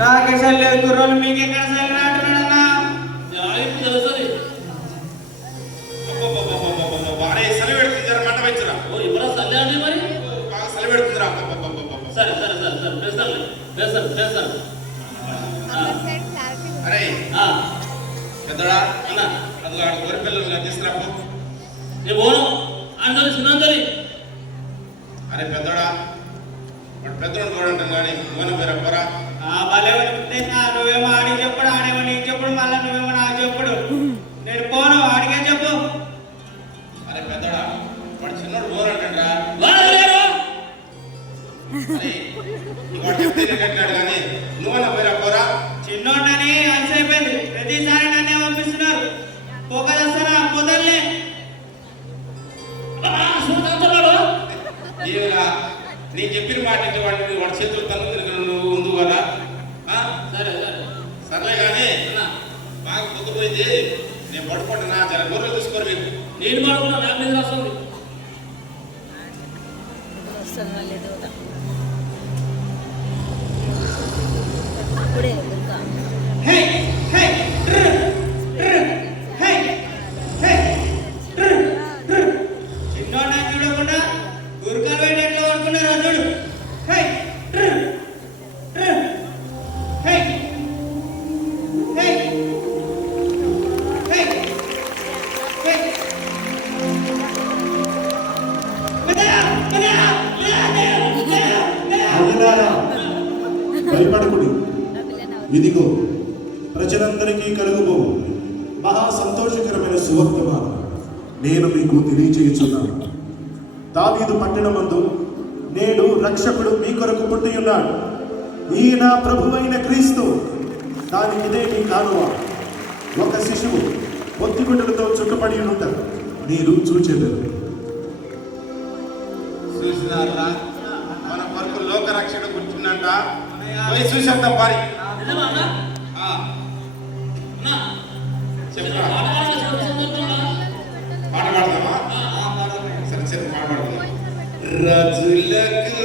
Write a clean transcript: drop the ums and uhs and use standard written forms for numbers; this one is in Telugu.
నాకే చల్లేదు కుర్రోలు మీకు ఎక్కడ చల్లి అంటున్నాడన్నా ఇప్పుడు తెలుస్తుంది వాడే సెలవు పెడుతుంది మంట పెంచురా ఇప్పుడు చల్లే అండి మరి బాగా సెలవు పెడుతుందిరా సరే సరే సరే సరే వేస్తాను వేస్తాను వేస్తాను అరే పెద్దడా అన్న అందులో ఆడ గొర్రె పిల్లలు తీసుకురాపో నేను పోను అందరి చిన్నందరి అరే పెద్దడా వాడు పెద్దోడు కూడా అంటాను కానీ పోను పేరు అప్పరా భలే నువ్వేమో ఆడికి చెప్పుడు ఆడేమో నీకు చెప్పుడు మళ్ళీ నువ్వేమో నాకు చెప్పుడు నేను పోను ఆడికే చెప్పు అరే పెద్దడా వాడు చిన్నోడు పోను అంటాడు వాడు చెప్తే కట్టినాడు కానీ నువ్వన్నా పేరు అప్పరా చిన్నోడని అలసి అయిపోయింది ప్రతిసారి నన్నే పంపిస్తున్నారు పోకదస్తారా పొదల్లే ఏమిరా నేను చెప్పిన మాట ఇంటి వాడి చేతులు తను నువ్వు ఉంది కదా సరే సరే సర్లే కానీ బాగా పొద్దుపోయింది నేను పడుకుంటున్నా జర గొర్రెలు చూసుకోరు మీరు నేను పడుకున్నా నా మీద వస్తుంది చిన్నోడని చూడకుండా గురకాలు పెట్టి ఎట్లా పడుకున్నారు చూడు భయపడకుడి ఇదిగో ప్రజలందరికీ కలుగుబో మహా సంతోషకరమైన సువర్తమానం నేను మీకు తెలియచేయుచున్నాను. దావీదు పట్టణమందు నేడు రక్షకుడు మీ కొరకు పుట్టి ఉన్నాడు. ఈయన ప్రభువైన క్రీస్తు. దానికి ఇదే మీ కానువ. ఒక శిశువు పొత్తిగుడ్డలతో చుట్టపడి ఉంటారు. మీరు చూచెదరు. చూసినారా మన కొరకు లోక రక్షణ కూర్చున్నంట పోయి చూసేద్దాం పారి చెప్పరా పాట పాడదామా సరే సరే పాట పాడదామా రజులకు